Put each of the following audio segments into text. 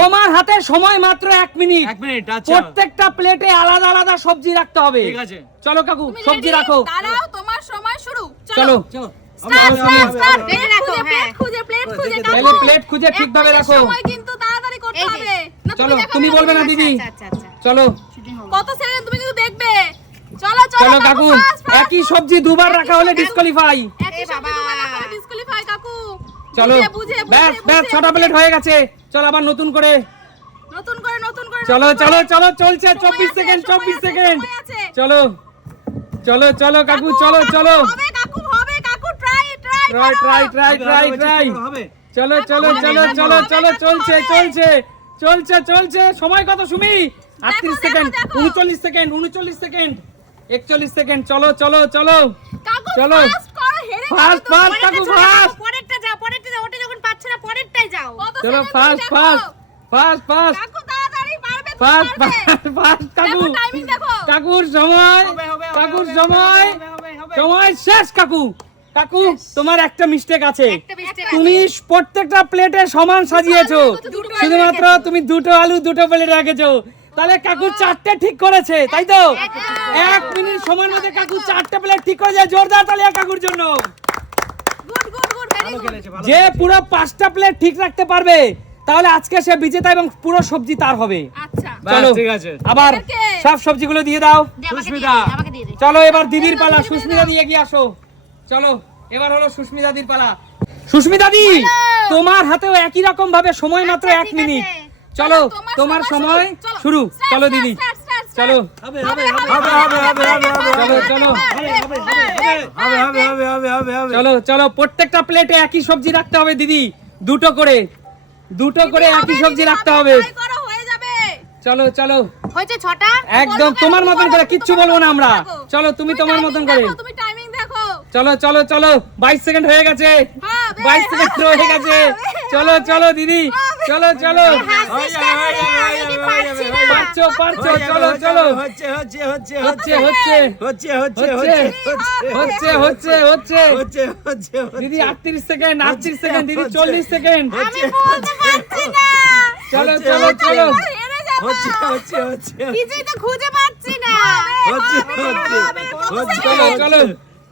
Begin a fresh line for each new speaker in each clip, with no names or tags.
তোমার হাতে সময় মাত্র এক মিনিট।
এক মিনিট আচ্ছা।
প্রত্যেকটা প্লেটে আলাদা আলাদা সবজি রাখতে হবে।
ঠিক আছে।
চলো কাকু সবজি রাখো।
দাঁড়াও তোমার সময় শুরু।
চলো।
চলো।
স্টার্ট
হবে, হবে,
স্টার্ট
হবে,
স্টার্ট
হবে।
প্লেট খুঁজে প্লেট খুঁজে প্লেট খুঁজে
দেখে
তাহলে প্লেট খুঁজে ঠিকভাবে রাখো।
কিন্তু তাড়াতাড়ি করতে হবে।
চলো তুমি বলবে না দিদি।
আচ্ছা আচ্ছা
চলো।
কত সেকেন্ড তুমি কিন্তু দেখবে। চলো চলো
চলো কাকু
fast, fast,
একই সবজি দুবার রাখা হলে ডিসকোয়ালিফাই
একই সবজি দুবার রাখা ডিসকোয়ালিফাই কাকু।
চলো।
বুঝে, বুঝে, বুঝে,
ব্যাস ব্যাস ছটা প্লেট হয়ে গেছে। চলো আবার নতুন করে।
নতুন করে নতুন করে
চলো চলো চলো চলছে
সময়
চব্বিশ
আছে,
সেকেন্ড
সময়
চব্বিশ
আছে,
সেকেন্ড। চলো চলো চলো কাকু চলো চলো।
হবে কাকু হবে কাকু try try
try try try চলো চলো চলো চলো চলো চলছে চলছে চলছে চলছে। সময় কত সুমি? আটত্রিশ
দেখো,
সেকেন্ড
দেখো।
উনচল্লিশ সেকেন্ড উনচল্লিশ সেকেন্ড একচল্লিশ সেকেন্ড। চলো চলো চলো।
কাকু
চলো।
ফাস্ট করো হেরে
ফাস্ট ফাস্ট কাকু ফাস্ট
পরেরটা যাও পরেরটা যাও ওটা যখন না পরেরটাই যাও।
চলো
তুমি
ফাস্ট ফাস্ট ফাস্ট ফাস্ট
কাকু তাড়াতাড়ি পারবে
ফাস্ট ফাস্ট কাকু।
টাইমিং দেখো।
কাকুর সময়
হবে, হবে, হবে,
কাকুর সময়। সময় শেষ কাকু। কাকু তোমার একটা মিস্টেক আছে। তুমি প্রত্যেকটা প্লেটে সমান সাজিয়েছো। শুধুমাত্র তুমি দুটো আলু দুটো প্লেট রেখেছো। তাহলে কাকু চারটে ঠিক করেছে তাই তো? এক মিনিট। সময়ের মধ্যে কাকু চারটে প্লেট ঠিক করে যায় জোরদার তালিয়া কাকুর জন্য। যে পুরো পাঁচটা প্লেট ঠিক রাখতে পারবে তাহলে আজকে সে বিজেতা এবং পুরো সবজি তার হবে।
আচ্ছা।
চলো
ঠিক আছে।
আবার। সব সবজিগুলো দিয়ে দাও।
দে, আমাকে দিয়ে
সুস্মিতা।
চলো এবার দিদির পালা সুস্মিতা দিয়ে এগিয়ে আসো। চলো এবার হলো সুস্মিতা দিদির পালা। সুস্মিতা দি তোমার হাতেও একই রকম ভাবে সময় মাত্র
আচ্ছা,
এক
ঠিক
মিনিট। চলো
তোমার সময় শুরু।
চলো দিদি. চলো
হবে হবে হবে হবে হবে
চলো চলো
হবে হবে হবে হবে হবে হবে হবে
চলো চলো প্রত্যেকটা প্লেটে একই সবজি রাখতে হবে দিদি দুটো করে দুটো করে একই সবজি রাখতে
হবে, হয়ে
চলো চলো
হয়েছে ছটা
একদম তোমার মতন করে কিচ্ছু বলব না আমরা চলো তুমি তোমার মতন করে
তুমি টাইমিং দেখো
চলো চলো চলো বাইশ সেকেন্ড হয়ে গেছে
হবে,
বাইশ সেকেন্ড হয়ে গেছে চলো চলো দিদি চলো চলো
হয়ে হয়ে হয়ে হয়ে হয়ে
পারছ পারছ চলো চলো
হচ্ছে হচ্ছে হচ্ছে
হচ্ছে হচ্ছে
হচ্ছে হচ্ছে
হচ্ছে হচ্ছে হচ্ছে দিদি আটত্রিশ সেকেন্ড আটত্রিশ সেকেন্ড দিদি চল্লিশ সেকেন্ড
হচ্ছে
বলতে পারছি না
চলো চলো চলো
হচ্ছে হচ্ছে হচ্ছে
কিছুই তো খুঁজে পাচ্ছি না
হচ্ছে হচ্ছে হচ্ছে
চলো চলো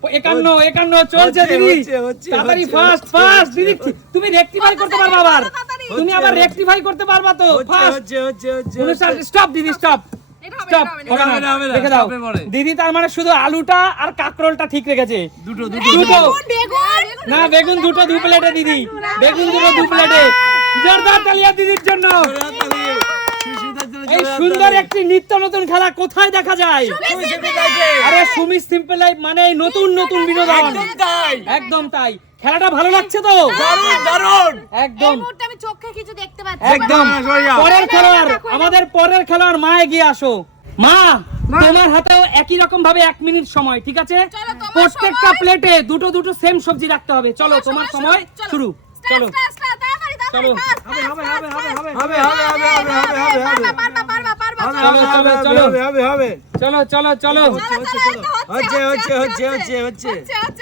একান্ন একান্ন চলছে দিদি
হচ্ছে, হচ্ছে,
তাড়াতাড়ি ফাস্ট ফাস্ট দিদি তুমি রেকটিফাই করতে পারবে আবার। তুমি আবার রেকটিফাই করতে পারবা তো
হচ্ছে
ফাস্ট
হচ্ছে হচ্ছে হচ্ছে
অনুষ্ঠান স্টপ দিদি স্টপ। দিদি তার মানে শুধু আলুটা আর কাকরোলটা ঠিক রেখেছে।
দুটো
না বেগুন দুটো দু প্লেটে দিদি। বেগুন দুটো দু প্লেটে জোরদার তালিয়া দিদির জন্য। এই সুন্দর একটি নিত্য নতুন খেলা কোথায় দেখা যায়? আরে সুমি সিম্পল লাইফ মানে এই নতুন নতুন বিনোদন।
তাই।
একদম তাই। খেলাটা ভালো লাগছে তো?
দারুণ দারুণ।
এই
একদম
মুহূর্তে আমি চোখে কিছু দেখতে পাচ্ছি।
একদম।
না, সরে যাও।
পরের খেলোয়াড় আমাদের পরের খেলোয়াড় মা এগিয়ে আসো। মা তোমার হাতেও একই রকম ভাবে এক মিনিট সময় ঠিক আছে?
চলো,
প্রত্যেকটা প্লেটে দুটো দুটো সেম সবজি রাখতে হবে। চলো তোমার সময় শুরু। চলো। চলো।
হবে হবে হবে হবে হবে হবে হবে হবে হবে হবে।
চলো
চলো, চলো।
হবে হবে হবে
চলো চলো চলো
হচ্ছে হচ্ছে হচ্ছে হচ্ছে হচ্ছে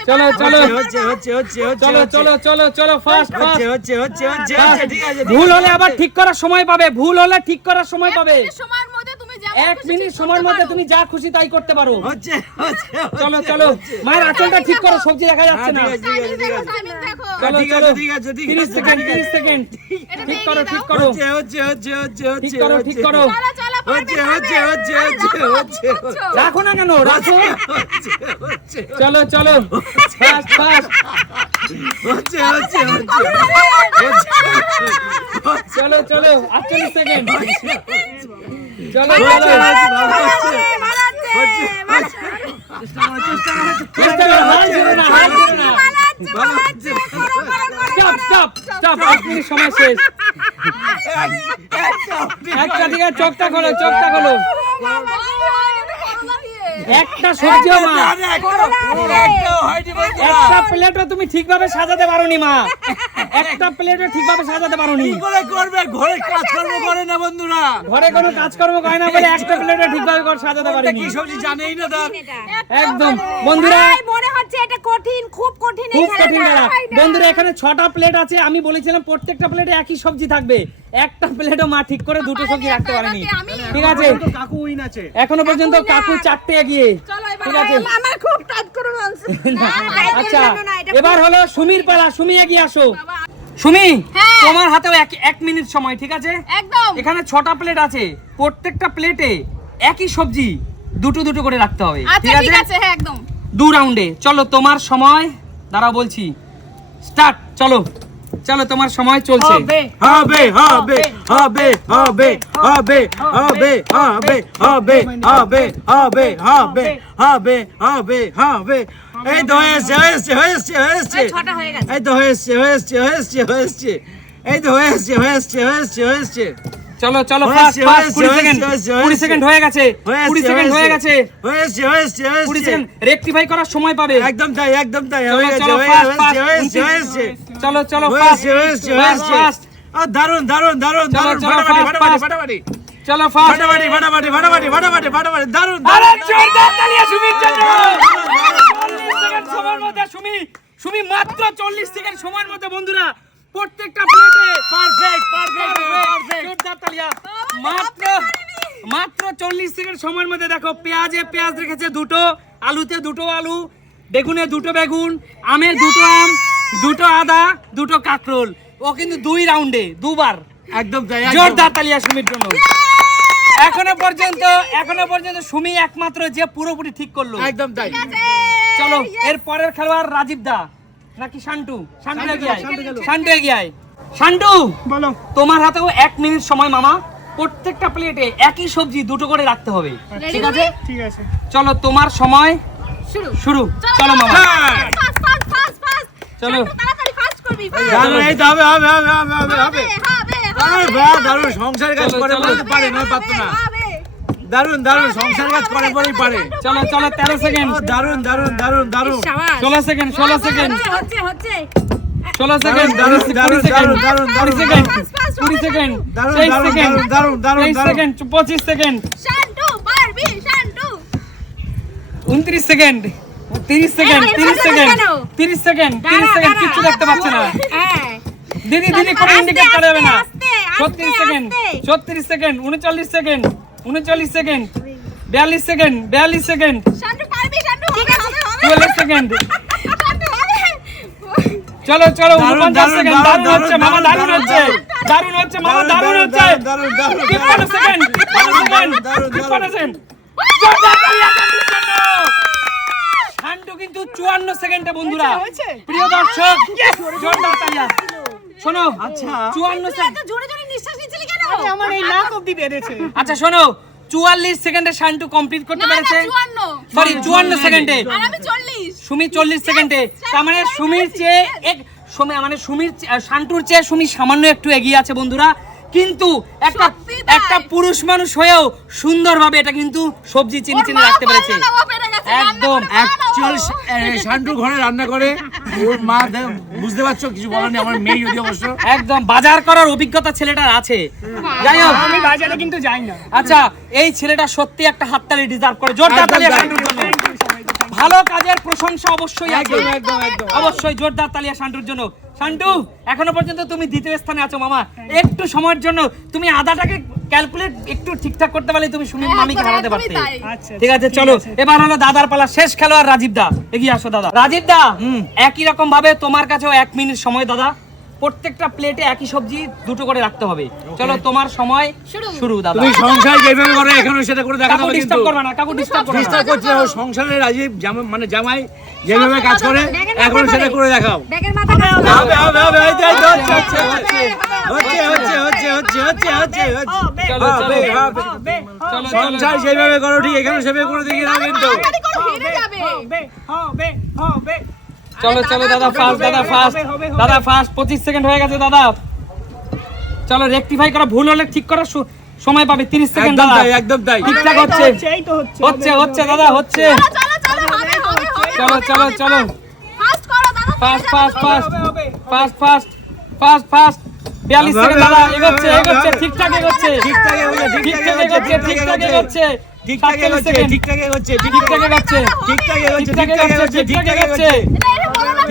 চলো চলো
হচ্ছে হচ্ছে হচ্ছে
চলো চলো চলো চলো ফাস্ট
হচ্ছে
ফাস্ট
হচ্ছে হচ্ছে হচ্ছে হচ্ছে ঠিক আছে
ভুল হলে আবার ঠিক করার সময় পাবে ভুল হলে ঠিক করার সময় পাবে
সময়ের মধ্যে তুমি
এক মিনিট সময়ের মধ্যে তুমি যা খুশি তাই করতে পারো
হচ্ছে
চলো চলো। মায়ের আঁচলটা ঠিক করো সবজি দেখা যাচ্ছে
হ্যাঁ,
না
ঠিক আছে ঠিক আছে ঠিক আছে
Timing দেখো
চলো
ঠিক
চলো
ঠিক আছে, ঠিক
30
আছে,
সেকেন্ড
ঠিক আছে।
30 সেকেন্ড ঠিক করো ঠিক করো
হচ্ছে হচ্ছে হচ্ছে হচ্ছে
ঠিক করো ঠিক করো
হচ্ছে হচ্ছে হচ্ছে হচ্ছে হচ্ছে
রাখো। না কেন রাখো। চলো চলো। ফাস্ট
হচ্ছে হচ্ছে হচ্ছে।
চলো চলো 48 সেকেন্ড। চলো চলো সময় শেষ। একটা দিকে চোখটা খোলো চোখটা খোলো। একটা সবজিও মা। একটা প্লেটও তুমি ঠিকভাবে সাজাতে পারোনি মা। একটা প্লেটও ঠিকভাবে সাজাতে পারোনি।
করে করবে ঘরে কাজকর্ম করে না বন্ধুরা।
ঘরে কোনো কাজকর্ম করে না বলে একটা প্লেটও ঠিকভাবে করে সাজাতে পারিনি।
কি সবজি জানেই না তার।
একদম। বন্ধুরা
যাচ্ছে এটা কঠিন খুব কঠিন
খুব কঠিন। দাদা বন্ধুরা এখানে ছটা প্লেট আছে আমি বলেছিলাম প্রত্যেকটা প্লেটে একই সবজি থাকবে। একটা প্লেটও মা ঠিক করে দুটো সবজি রাখতে পারেনি। ঠিক আছে?
কাকু উইন আছে।
এখনও পর্যন্ত কাকু চারটে এগিয়ে।
এবার
ঠিক আছে?
আমার খুব টাইট করে
আচ্ছা এবার হলো সুমির পালা সুমি এগিয়ে আসো। সুমি
হ্যাঁ।
তোমার হাতেও এক এক মিনিট সময় ঠিক আছে?
একদম।
এখানে ছটা প্লেট আছে। প্রত্যেকটা প্লেটে একই সবজি দুটো দুটো করে রাখতে হবে।
আচ্ছা
ঠিক আছে
হ্যাঁ একদম।
দু রাউন্ডে চলো তোমার সময় দাঁড়া বলছি স্টার্ট চলো চলো তোমার সময় চলছে
হবে হবে হবে হবে হবে হবে হবে হবে হবে হবে হবে হবে হবে হবে এই তো হয়েছে হয়েছে হয়েছে হয়েছে
হয়ে।
এই তো হয়েছে হয়েছে হয়েছে হয়েছে এই তো হয়েছে হয়েছে হয়েছে হয়েছে
চলো চলো ফাস্ট ফাস্ট 20 সেকেন্ড 20 সেকেন্ড হয়ে গেছে 20 সেকেন্ড হয়ে গেছে।
হয়েছে হয়েছে
20 সেকেন্ড রেকটিফাই করার সময় পাবে।
একদম তাই একদম তাই হয়ে গেছে
ফাস্ট
হয়েছে হয়েছে।
চলো চলো ফাস্ট
হয়েছে হয়েছে।
ফাস্ট
হয়েছে
ফাস্ট
আ, দারুণ
দারুণ
দারুণ
দারুণ
ফাটাফাটি ফাটাফাটি ফাটাফাটি।
চলো ফাস্ট
ফাটাফাটি ফাটাফাটি ফাটাফাটি ফাটাফাটি ফাটাফাটি দারুণ
আরে জোরদার তালিয়া সুমির জন্য 40 সেকেন্ড সময়ের মধ্যে সুমি সুমি মাত্র 40 সেকেন্ড সময়ের মধ্যে বন্ধুরা প্রত্যেকটা প্লেটে
পারফেক্ট পারফেক্ট পারফেক্ট
জোরদার তালিয়া মাত্র মাত্র 40 সেকেন্ড সময়ের মধ্যে দেখো পেঁয়াজে পেঁয়াজ রেখেছে দুটো আলুতে দুটো আলু বেগুনে দুটো বেগুন আমের দুটো আম দুটো আদা দুটো কাকরোল। ও কিন্তু দুই রাউন্ডে দুবার।
একদম
জোরদার তালিয়া সুমির জন্য। এখনও পর্যন্ত এখনও পর্যন্ত সুমি একমাত্র যে পুরোপুরি ঠিক করল।
একদম তাই।
চলো এর পরের খেলোয়াড় রাজীব দা। নাকি শান্টু? শান্টু এগিয়ে আয়। শান্টু এগিয়ে শান্টু
বলো।
তোমার হাতেও এক মিনিট সময় মামা। প্রত্যেকটা প্লেটে একই সবজি দুটো করে রাখতে হবে। ঠিক আছে?
ঠিক আছে।
চলো তোমার সময়
শুরু।
শুরু। চলো মামা। চলো।
দারুণ সংসার কাজ করে পারে
চলো। চলো তেরো সেকেন্ড
দারুণ
দারুণ
ষোলো সেকেন্ড ষোলো সেকেন্ড ষোলো সেকেন্ড
দারুণ দারুণ দারুণ
দারুণ সেকেন্ড কুড়ি সেকেন্ড
দারুণ,
তেইশ
দারুণ,
সেকেন্ড। তেইশ সেকেন্ড পঁচিশ সেকেন্ড।
শান্টু পারবি শান্টু।
উনত্রিশ সেকেন্ড তিরিশ সেকেন্ড তিরিশ সেকেন্ড
কেন?
তিরিশ সেকেন্ড তিরিশ সেকেন্ড। কিচ্ছু দেখতে পাচ্ছে না।
হ্যাঁ
দিদি দিদি কোনো
আস্তে,
ইন্ডিকেট করা যাবে না। ছত্রিশ সেকেন্ড। ছত্রিশ সেকেন্ড উনচল্লিশ সেকেন্ড উনচল্লিশ সেকেন্ড বিয়াল্লিশ সেকেন্ড বিয়াল্লিশ সেকেন্ড।
শান্টু পারবি শান্টু হবে হবে হবে।
চুয়াল্লিশ সেকেন্ড। চলো চলো উনপঞ্চাশ সেকেন্ড
দারুণ,
দারুণ হচ্ছে মামা
দারুণ,
দারুণ হচ্ছে। দারুণ হচ্ছে মামা দারুণ হচ্ছে। সেকেন্ড সেকেন্ড
দারুণ, দারুণ।
সেকেন্ড জোরদার তালিয়া শান্টুর জন্য। শান্টু কিন্তু চুয়ান্ন সেকেন্ডে বন্ধুরা। প্রিয় দর্শক জোরদার তালিয়া শোনো
আচ্ছা।
চুয়ান্ন সেকেন্ড
জোরে জোরে নিঃশ্বাস নিচ্ছিলি কেন?
আমার এই নাক অব্দি বেড়েছে।
আচ্ছা শোনো চুয়াল্লিশ সেকেন্ডে শান্টু কমপ্লিট করতে পেরেছে। সরি চুয়ান্ন সেকেন্ডে।
আর আমি 40
সুমি চল্লিশ সেকেন্ডে। তার মানে সুমির চেয়ে এক সুমি মানে সুমির শান্টুর চেয়ে সুমি সামান্য একটু এগিয়ে আছে বন্ধুরা। কিন্তু একটা একটা পুরুষ মানুষ হয়েও সুন্দরভাবে এটা কিন্তু সবজি চিনি চিনি রাখতে পেরেছে। একদম
অ্যাকচুয়াল শান্টু ঘরে রান্না করে। ওর মা বুঝতে পারছ কিছু বলার নেই আমার মেয়ে যদি অবশ্য।
একদম বাজার করার অভিজ্ঞতা ছেলেটার আছে। যাই হোক।
আমি বাজারে কিন্তু যাই না।
আচ্ছা এই ছেলেটা সত্যি একটা হাততালি ডিজার্ভ করে। জোরদার তালি ভালো কাজের প্রশংসা অবশ্যই
একদম একদম একদম।
অবশ্যই জোরদার তালিয়া শান্টুর জন্য। শান্টু এখনও পর্যন্ত তুমি দ্বিতীয় স্থানে আছো মামা। একটু সময়ের জন্য তুমি আদাটাকে ক্যালকুলেট একটু ঠিকঠাক করতে পারলে তুমি সুনীল
হ্যাঁ,
মামিকে হারাতে পারতে।
আচ্ছা
ঠিক আছে চলো এবার হলো দাদার পালা শেষ খেলোয়াড় রাজীব দা। এগিয়ে আসো দাদা। রাজীব দা একই রকম ভাবে তোমার কাছেও এক মিনিট সময় দাদা। প্রত্যেকটা প্লেটে একই সবজি দুটো করে রাখতে হবে। চলো তোমার সময়
শুরু।
দাদা।
তুমি সংসার যেভাবে করো এখানেও সেটা করে দেখাতে
কাকু
হবে কিন্তু।
ডিস্টার্ব করবে না কাকু ডিস্টার্ব করবে না।
চেষ্টা করছে ও সংসারে রাজীব জামা- মানে জামাই যেভাবে কাজ করে এখন সেটা
করে।
দেখাও। হবে হবে হবে এই তো, হচ্ছে হচ্ছে হচ্ছে হচ্ছে হচ্ছে হচ্ছে হচ্ছে হচ্ছে হচ্ছে। হচ্ছে
চলো চলো
হবে, হবে।
চলো চলো
সংসার যেভাবে করো ঠিক এখানে সেভাবে করে দেখি না কিন্তু।
হবে হবে হবে
চলো চলো দাদা ফাস্ট দাদা ফাস্ট। দাদা ফাস্ট পঁচিশ সেকেন্ড হয়ে গেছে দাদা। চলো রেকটিফাই করা ভুল হলে ঠিক করার সময় পাবে তিরিশ সেকেন্ড দাদা।
একদম তাই।
ঠিকঠাক হচ্ছে।
হচ্ছে
হচ্ছে হচ্ছে দাদা হচ্ছে।
চলো চলো হবে হবে হবে
চলো চলো চলো
fast
fast fast fast fast fast fast fast বিয়াল্লিশ
হবে,
সেকেন্ড দাদা এগোচ্ছে এগোচ্ছে ঠিকঠাক এগোচ্ছে।
ঠিকঠাক এগোচ্ছে, ঠিকঠাক এগোচ্ছে,
ঠিকঠাক এগোচ্ছে।
ঠিকঠাক এগোচ্ছে ঠিকঠাক এগোচ্ছে
ঠিকঠাক এগোচ্ছে।
ঠিকঠাক এগোচ্ছে
ঠিকঠাক এগোচ্ছে ঠিকঠাক এগোচ্ছে।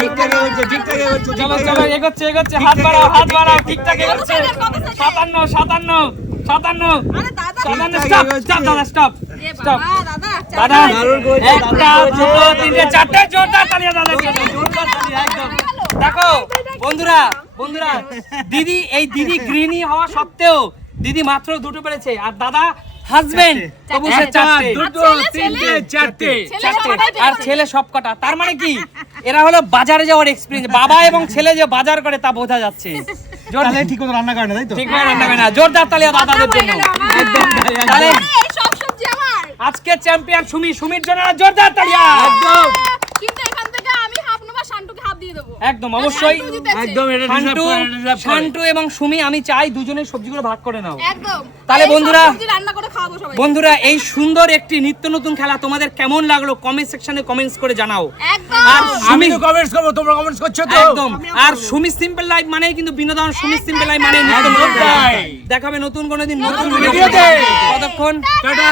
এগোচ্ছে
এটা এটা বলো না
ঠিকঠাক এগোচ্ছে ঠিকঠাক এগোচ্ছে
চলো চলো
এগোচ্ছে।
এগোচ্ছে এগোচ্ছে হাত বাড়াও হাত বাড়াও ঠিকঠাক এগোচ্ছে।
সেকেন্ড, কত সেকেন্ড?
সাতান্ন। সাতান্ন সাতান্ন সাতান্ন স্টপ স্টপ দাদা স্টপ স্টপ
দাদা
দাদা
দারুণ করেছে,
একটা দুটো তিনটে চারটে জোরদার তালিয়া দাদার জোরদার তালিয়া একদম। দেখো বন্ধুরা বন্ধুরা দিদি এই দিদি গৃহিণী হওয়া সত্ত্বেও দিদি মাত্র দুটো পেরেছে। আর দাদা হাজবেন্ড তবু সে চারটে।
দুটো তিনটে চারটে।
চারটে আর ছেলে সব কটা। তার মানে কি? এরা হলো বাজারে যাওয়ার এক্সপিরিয়েন্স বাবা এবং ছেলে যে বাজার করে তা বোঝা যাচ্ছে।
ঠিক মতো রান্না করে না তাই তো?
ঠিক মতো রান্না করে না। জোরদার তালিয়া দাদাদের জন্য।
একদম
তাহলে
আরে, এই সব সবজি আমার।
আজকে চ্যাম্পিয়ন সুমি সুমির জন্য জোরদার তালিয়া।
একদম
কিন্তু এখান থেকে আমি হাফ নেব আর শান্টুকে হাফ দিয়ে দেবো
একদম অবশ্যই।
একদম।
শান্টু এবং সুমি আমি চাই দুজনের সবজিগুলো ভাগ করে নাও।
একদম।
তাহলে বন্ধুরা-
সবজি রান্না করে খাওয়াবো সবাই।
বন্ধুরা এই সুন্দর একটি নিত্য নতুন খেলা তোমাদের কেমন লাগল কমেন্ট সেকশনে কমেন্টস করে জানাও। আর
আমি তো কমেন্টস করব তোমরা কমেন্টস করছ তো?
একদম। আর সুমি সিম্পল লাইফ মানে কিন্তু বিনোদন সুমি সিম্পল লাইফ মানে নিত্য নতুন দেখাবে নতুন কোনো দিন নতুন
ভিডিওতে।
ভিডিওতে ততক্ষণ
টাটা!